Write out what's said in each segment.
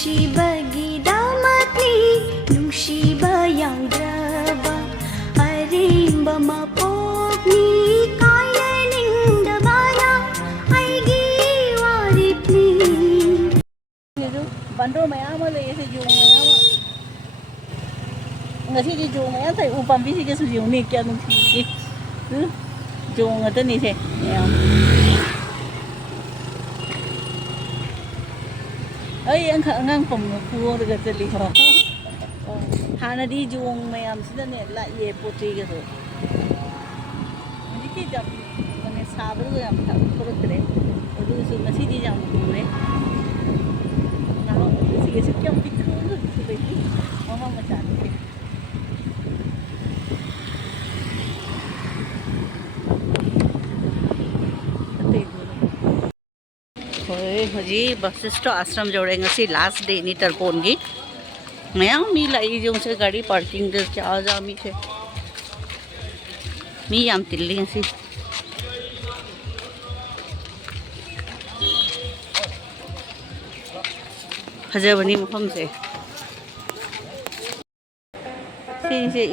ꯅꯨꯡꯁꯤꯕꯒꯤꯗꯃꯛꯅꯤ ꯅꯨꯡꯁꯤꯕ ꯌꯥꯎꯗ꯭ꯔꯕ ꯑꯔꯦꯝꯕ ꯃꯄꯣꯛꯅꯤ ꯀꯥꯏꯅꯅꯤꯡꯗꯕꯅ ꯑꯩꯒꯤ ꯋꯥꯔꯦꯞꯅꯤ ꯕꯟꯗꯣ ꯃꯌꯥꯝ ꯑꯃ ꯂꯩꯌꯦ ꯁꯤ ꯌꯣꯡ ꯃꯌꯥꯝ ꯑꯃ ngasi jong maya thai u pambi si ke su jong ni kya nung si jong ngata ni se ai ang pom pu ga chali ho hana di jong mayam sida ne la ye potri ga so ni ki jam mane sabru ga yam tha puro tre odu su ngasi di jam pure na ho si ke su kyam pi khu su be mama ma cha ni हजी वशिष्ठ आश्रम जोड़े ngasi last day नी तरपोन की मैं मी लाई जो से गाड़ी parking दे जा जा मी से मी याम तिल्ली ngasi फजबनी मफम से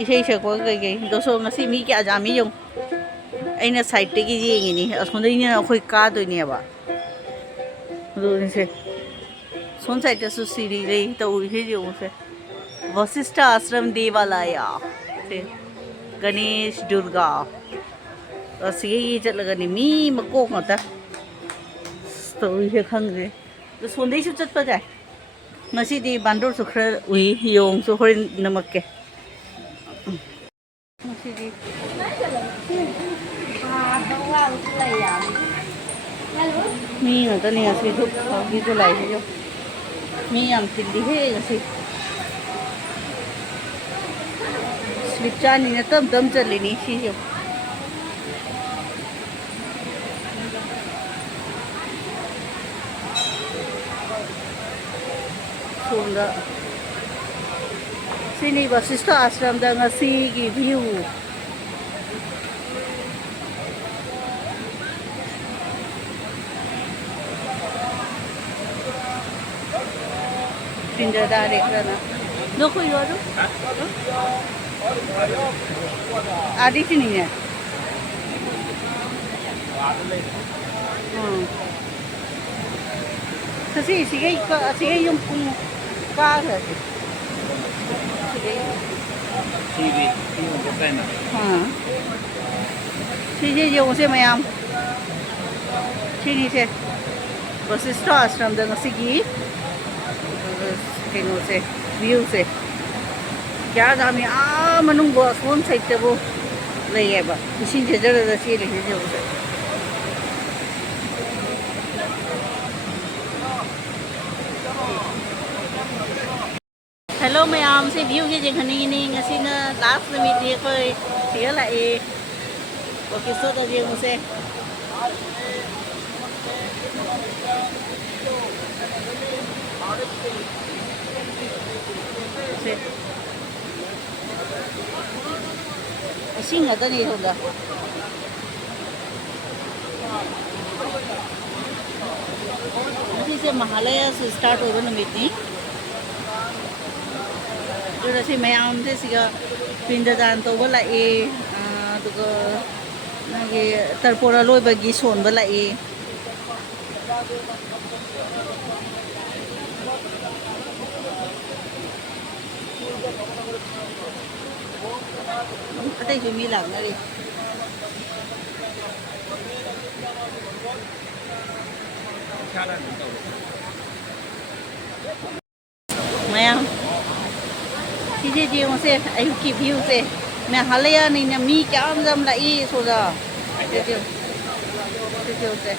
इसे सकवा गई दोस्तों ngasi मी क्या जामी जो अना साइड की येंगी असोंदनी अखोई कादोनेबा से सोन साइड सीढ़ी रही तौरी से वशिष्ठ आश्रम देवालय से गणेश दुर्गा असी चलगनी मी मको मत तौरी से खंगे तो सोंदे चटप जाए ngasi बांदोर खर उई यों होरें नमके मी ngata ni ngasi thuk gi to lai jo mi yam tilli he ngasi slip chani na tam tam chali ni si jo sonda sini Vasishtha ashram da ngasi gi view pindah dari sana. Doko yoru? Adi sini ya. Kasi sige yung kung kaga. TV yung bukana. Sige yung se mayam. Sini se. Vasishtha ashram da ngasigi से view से क्या जामी मनुंग सोन side वो लेबा इसी जगह से लेके जो से हेलो मैम से व्यू के जगहनी नहीं ngasi na last meet ये कोई सिया ला ए ओके सो तो ये मुझे इसी ngata ni होगा इसी से महालय से स्टार्ट होगा ना मीटिंग जो ऐसे मैं आम से सिगा पिंडदान तो बोला ए तो को ना ये तरपोरा लोई बगी सोन बोला ए अतः जो मिला ना रे मैं सीधे जीव से अयु की व्यू से मैं हालिया नहीं ना मी क्या जम ला ये सोचा जो से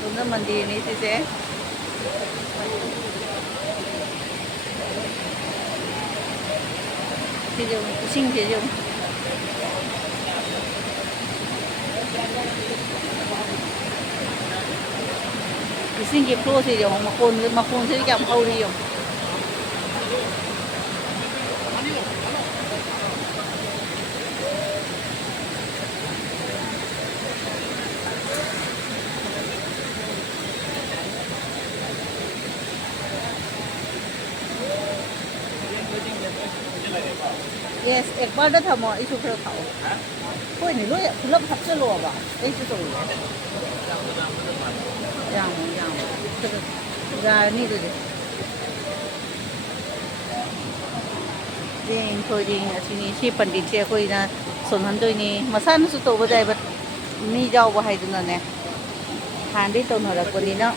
सुंदर मंदिर नहीं से sinh thế dùng sinh cái pro thì dùng mà con sẽ gặp âu đi dùng yes เอกบ้านได้ทำอ่ะไอ้ชุกเราเขาพวกนี้รู้อ่ะคุณรับทับเสื้อรัวป่ะไอ้ชุกตัวนี้ยัง这个这个นี่ดูดิจริงตัวจริงอ่ะทีนี้ที่ปันดิเชียคุยนะส่วนนั้นตัวนี้มาสร้างสุดโต่งไปได้แบบนี่เจ้าว่าให้ดูนั่นเนี่ยทานได้ตัวหน่อยละคนนี้เนาะ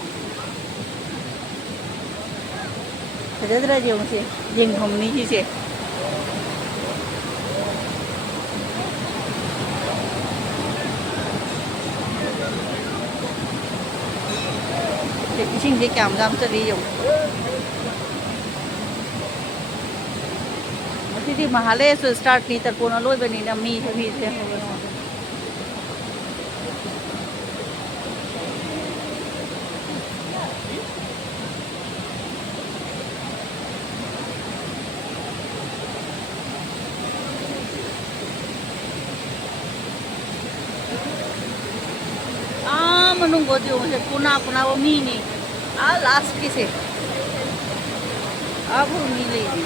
แต่จะได้ยังสิยิงทำนี้ที่สิจริงๆcảm giácจะดีอยู่ที่ที่มหาเลสสตาร์ทนี่แต่ปูนอร่อยแบบนี้นะมีใช่มีใช่menunggu dia macam kuna वो mini last किसे अब वो मिलेगी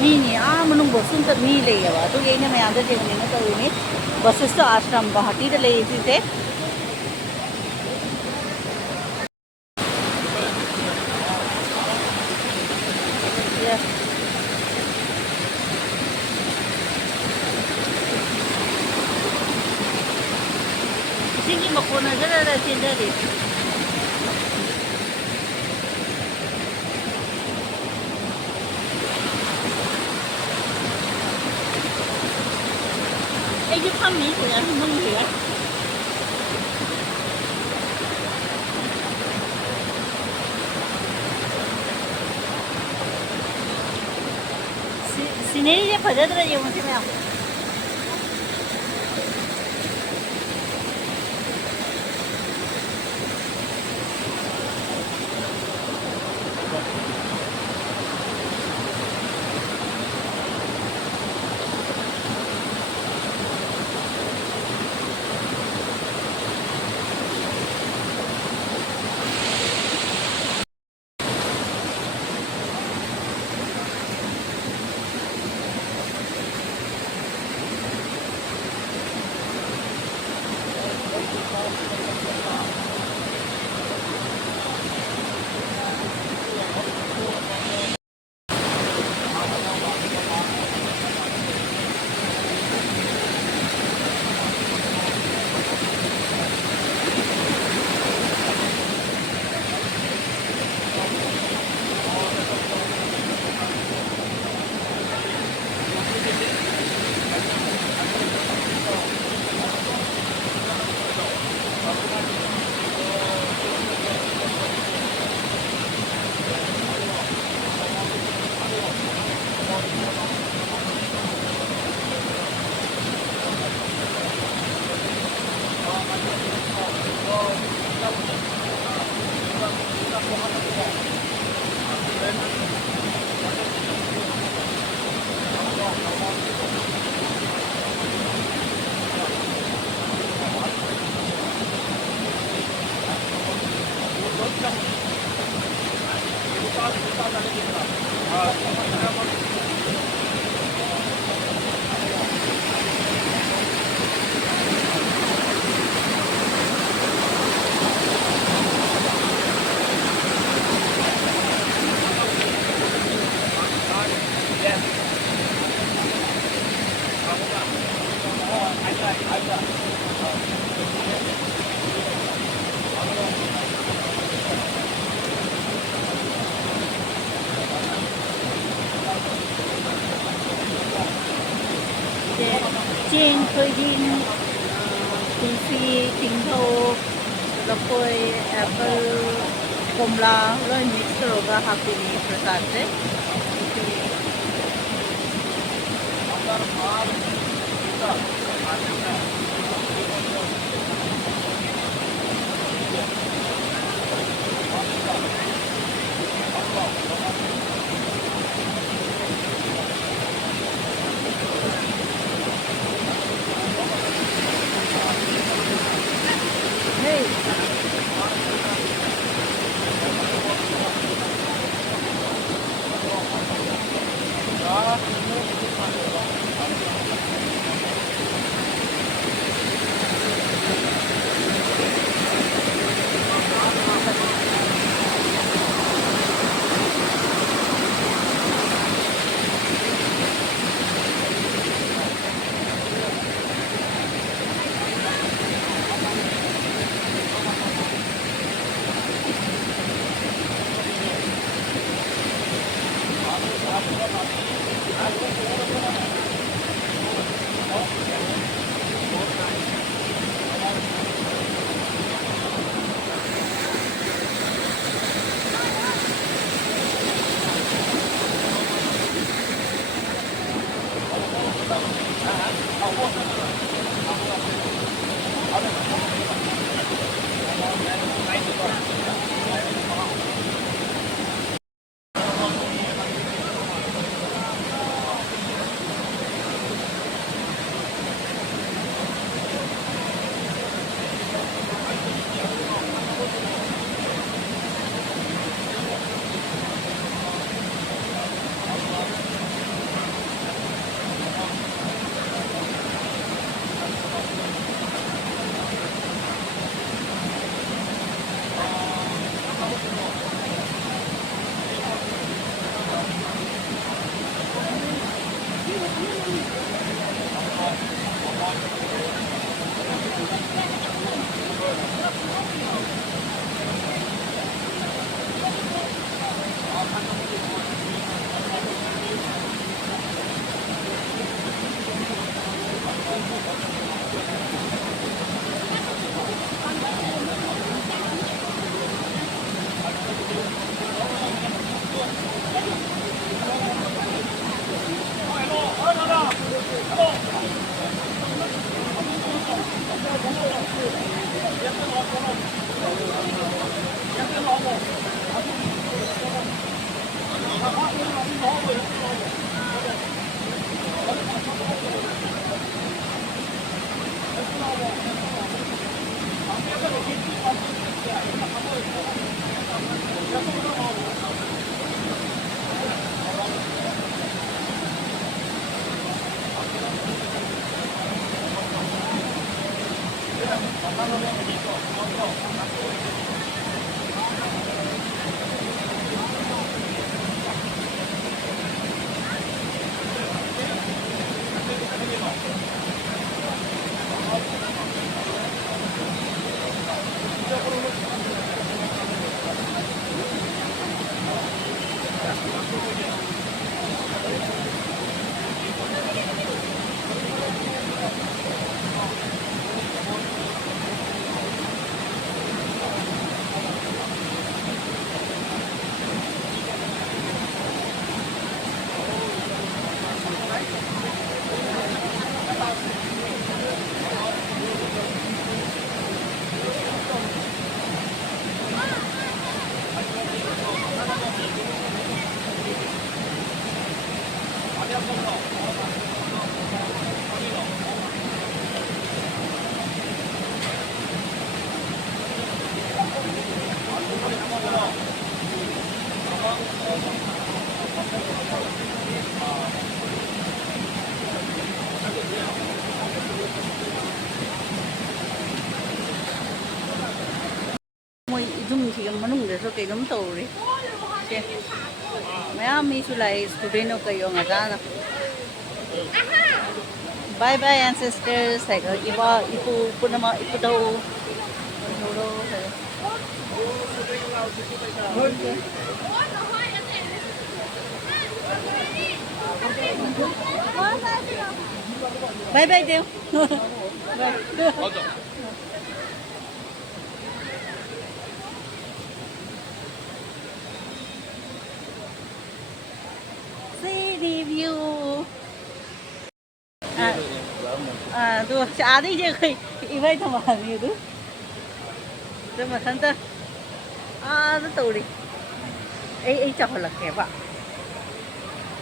mini menunggu sunter मिलेगा वा तो यही ना मैं आंध्र जेवनी ना तो ini वशिष्ठ आश्रम गुवाहाटी द ले इसी से Sini makan aja lah sini deh. Cái thăm mỹ của nhà mông gì vậy? Sini dia pada ada yang macam ni. Chiên khơi điên Phi Kinh Thô Lọc Khôi Apple Komla Rồi mix होगा हाथी में प्रसाद से Hey ꯃꯣꯏ ꯏꯗꯨꯝꯁꯤꯒ ꯃꯅꯨꯡꯗꯁꯨ ꯀꯩꯅꯣꯝ ꯇꯧꯔꯤ ꯁꯦ ꯃꯌꯥꯝ ꯃꯤꯁꯨ ꯂꯥꯛꯏ student ꯀꯩꯌꯣ ꯉꯥꯇꯥꯅ by by ancestors 하이가 이와 이쁘 뿌나마 이쁘다오 이쁘다오 바이 바이 돼요 맞아. City view 또 안에 이제 거의 이마이 더 많이도 좀 맞한다 또 우리 에이 저 올라게 봐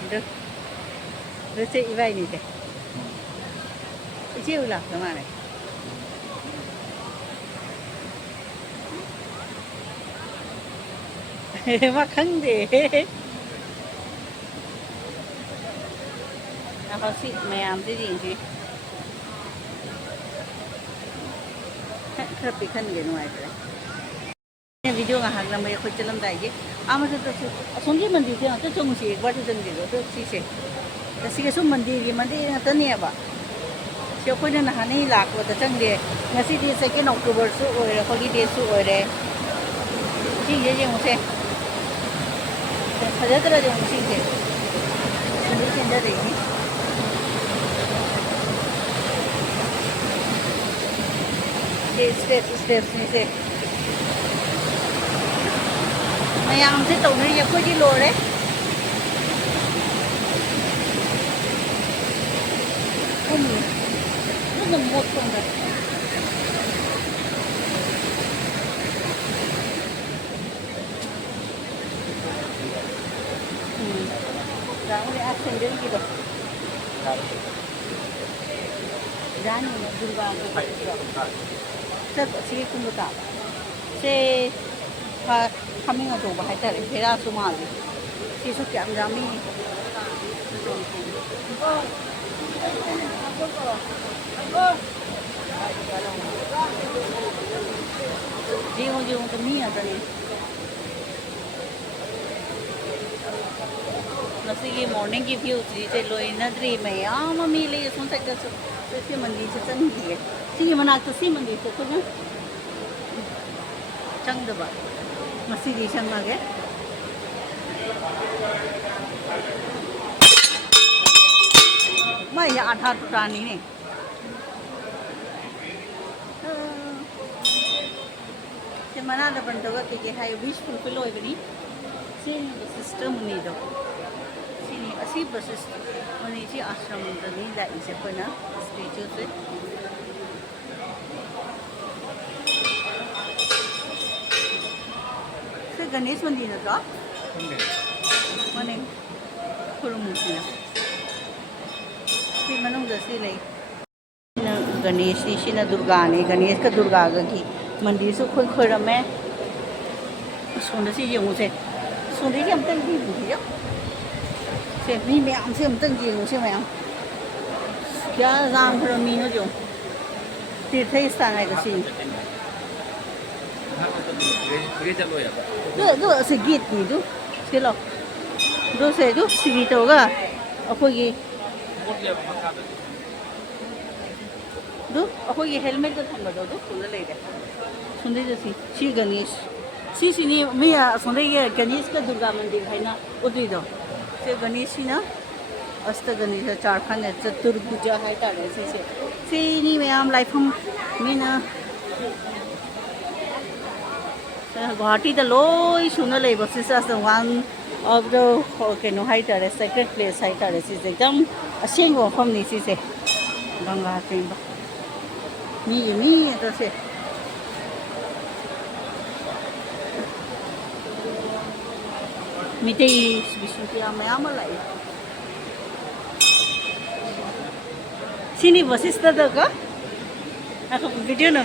이제 이마이 이제 이제 올라 그만해 막 한데เขาสิแม่มที่จริงสิแค่ปีขันเดียวหน่อยเลยเนี่ยวิดีโอหางเราไม่ค่อยจะลำได้ยี่อามาจะสมที่มันดีเท่าจะจงสิว่าจะจังดีหรือจะสิเสแต่สิก็สมมันดีมันดีนะตอนนี้บ่เชื่อคนนั้นหานี่หลักว่าจะจังดีงั้นสิที่2 Octoberสู้โอ้ยฮอลิเดย์สู้โอ้ยเลยจริงจริงมั้งสิแต่ถ้าจะตัวจริงจริง Hindi ganda rin eh. Steps ni se. Mayam se tàu nó nhập đi lồ đấy. Không, nó là một phần đấy. Jangan dia action dia gitu. Jangan durga Sir, sige kung bata. Se kami nga to bahay tare pera sumali. Si so kya jami. Jiho to niya tani. Nasi morning की view जी ते लोई नदरी में mummy ले सुन तक से मंदिर से चंग है सी मना तो सी मंदिर से तो चंग दबा नसी दी चंग आ गए मैं ये आठा टुटानी ने से मना द बंदोगा के हाई विश फुलफिल होई बनी से सिस्टम नहीं दो असी बसेस मनीची आश्रम दनी दा इसे पना स्टेचू से गणेश मंदिर ना तो मने खुरुमुखिया फिर मनुंग दसी ले गणेश जी ना दुर्गा ने गणेश का दुर्गा की मंदिर से खोई खोई रमे सुन सी ये मुझे सुन दी हम तक भी बुझियो से मी में हम से हम तक जी मुझे में क्या जाम कर मी नो जो तीर्थ स्थान है कसी दो से गीत नहीं दो से लो दो से दो सीढ़ी तो होगा अखो ये दो अखो ये हेलमेट तो थंगा दो सुंदर ले दे सुंदर जैसी सी गणेश सी नहीं मैं सुंदर ये गणेश का दुर्गा मंदिर है ना उधर दो से गणेश ना अष्ट गणेश चारखान चतुर्भुजा है तारे से नहीं मैं आम लाइफ हम मैं ना गुवाहाटी द लोई सुना ले बस इस वन ऑफ द कनो है तारे सेक्रेट प्लेस है तारे से एकदम असेंग वफम नहीं से गंगा चेंबा मी तो से मिटे विष्णुप्रिया मैम लाई सिनी वशिष्ठ का वीडियो ना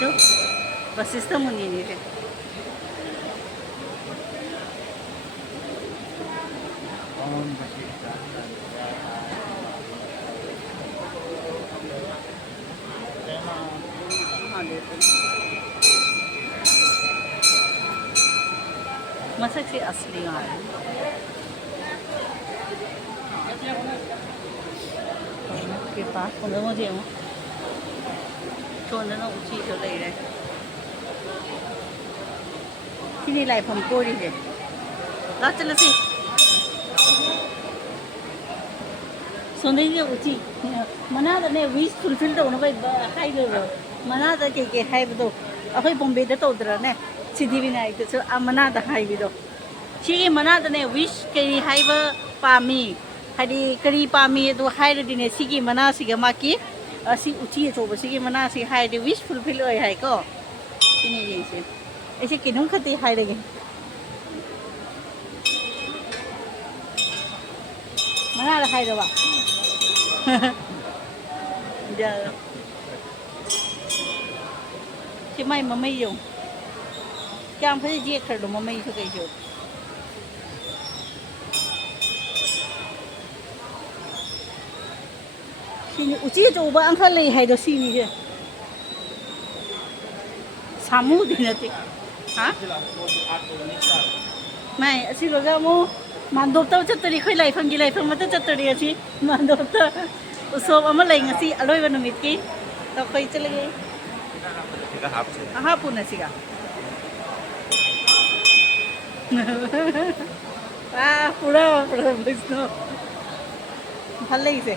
जो वशिष्ठ मुनि ने मसक से असली है के पास कौन मुझे हूँ छोड़ना ऊँची तो ले रहे किन्हीं लाइफ हम कोरी है ला चलो सी सुनेंगे ऊँची मना तो नहीं विश फुलफिल तो उन्होंने भाई हाई लो मना तो के हाई तो अभी बॉम्बे तो उधर ने सिद्धि विनायक तो मना तो हाई भी तो सी मना तो नहीं विश करी हाई पामी हाई करी पामी तो हाई ने सी मना सी माकी असी उठी तो सी मना सी हाई विश फुलफिल हो हाई को किन्हीं जैसे ऐसे किन्हों खती हाई लगे मना हाई दबा si mai mà mây dùng cam phải giết khởi đồ mà mây cho cái dùng si uchi cho ba ang khale hai do si ni je samu din ati ha mai asi lo ga mo mandop ta chatari khoi lai phang gi lai phang ma ta chatari asi mandop ta usop ama lai ngasi aloi ba numit ki ta khoi chale ge hapon na siga पूरा वैष्णव ভাল লাগিছে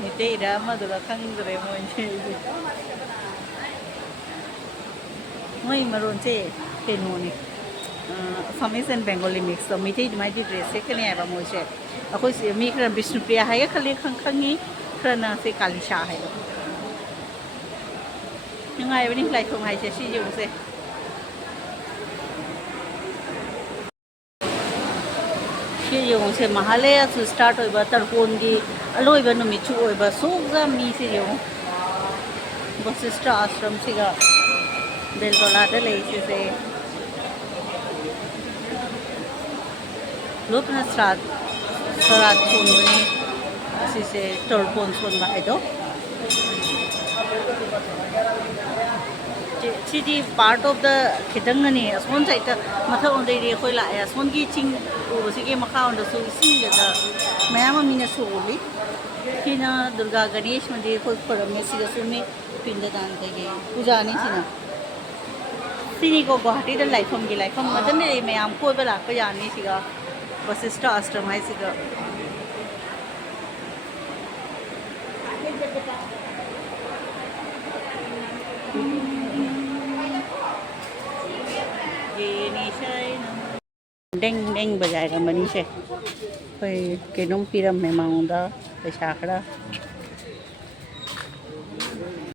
ꯃꯩꯇꯩꯔ ꯑꯃꯗꯨꯔ ꯈꯪꯗ꯭ꯔꯦ ꯃꯣꯏꯁꯦ ꯃꯣꯏ ꯃꯔꯣꯟꯁꯦ ꯀꯩꯅꯣꯅꯤ ꯑꯁꯥꯃꯤꯁ and Bengali mix ꯇꯧ ꯃꯩꯇꯩ ꯑꯗꯨꯃꯥꯏꯅ dress ꯁꯦꯠꯀꯅꯤ ꯍꯥꯏꯕ ꯃꯣꯏꯁꯦ ꯑꯩꯈꯣꯏꯁꯦ ꯃꯤ ꯈꯔ ꯕꯤꯁꯅꯨꯄ꯭ꯔꯤꯌꯥ ꯍꯥꯏꯒ ꯈꯪꯉꯤ ꯈꯔꯅ ꯁꯦ ꯀꯥꯂꯤꯁꯥ ꯍꯥꯏꯕ ꯅꯨꯡꯉꯥꯏꯕꯅꯤ ꯂꯥꯏꯐꯝ ꯍꯥꯏꯁꯦ ꯁꯤ ꯌꯨꯝꯁꯦ ꯁꯤ ꯌꯦꯡꯉꯨꯁꯦ ꯃꯍꯥꯂꯌꯥꯁꯨ ꯁ꯭ꯇꯥꯔꯠ ꯑꯣꯏꯕ ꯇꯔꯄꯣꯟꯒꯤ ꯑꯂꯣꯏꯕ ꯅꯨꯃꯤꯠꯁꯨ ꯑꯣꯏꯕ ꯁꯣꯛꯖ ꯃꯤꯁꯦ ꯌꯦꯡꯉꯨ ꯕꯁꯤꯁꯇ ꯑꯥꯁ꯭ꯔꯝꯁꯤꯒ ꯕꯦꯜꯇꯣꯂꯥꯗ ꯂꯩꯁꯤꯁꯦ ꯂꯣꯞꯅ ꯁꯣꯔꯥꯠ ꯁꯣꯟꯕꯅꯤ ꯑꯁꯤꯁꯦ ꯇꯔꯄꯣꯟ ꯁꯣꯟꯕ ꯍꯥꯏꯗꯣ ꯁꯤꯗꯤ ꯄꯥꯔꯠ ꯑꯣꯐ ꯗ ꯈꯤꯇꯪꯅꯤ ꯑꯁꯣꯝ ꯁꯥꯏꯗꯇ ꯃꯊꯛꯂꯣꯝꯗꯩꯗꯤ ꯑꯩꯈꯣꯏ ꯂꯥꯛꯑꯦ ꯑꯁꯣꯝꯒꯤ ꯆꯤꯡ ꯎꯕꯁꯤꯒꯤ ꯃꯈꯥꯔꯣꯝꯗꯁꯨ ꯏꯁꯤꯡꯗ ꯃꯌꯥꯝ ꯑꯃ ꯃꯤꯅ ꯁꯣꯜꯂꯤ ꯁꯤꯅ ꯗꯨꯔꯒꯥ ꯒणेश ꯃꯟꯗꯤꯔ ꯑꯩꯈꯣꯏ ꯈꯣꯏꯔꯝꯃꯦ ꯁꯤꯗꯁꯨ ꯃꯤ ꯄꯤꯟꯗꯗꯥꯟ ꯀꯩꯀꯩ ꯄꯨꯖꯥꯅꯤ ꯁꯤꯅ ꯁꯤꯅꯤꯀꯣ ꯒꯨꯋꯥꯍꯥꯇꯤꯗ ꯂꯥꯏꯐꯝꯒꯤ ꯂꯥꯏꯐꯝ ꯃꯊꯟꯗ ꯃꯌꯥꯝ ꯀꯣꯏꯕ ꯂꯥꯛꯄ ꯌꯥꯅꯤ ꯁꯤꯒ ꯕꯁꯤꯁꯇ ꯑꯥꯁ꯭ꯔꯝ ꯍꯥꯏꯁꯤꯒ ꯗꯦꯡ ꯗꯦꯡ ꯕꯖꯥꯏꯔꯝꯕꯅꯤꯁꯦ ꯑꯩꯈꯣꯏ ꯀꯩꯅꯣꯝ ꯄꯤꯔꯝꯃꯦ ꯃꯉꯣꯟꯗ ꯄꯩꯁꯥ ꯈꯔ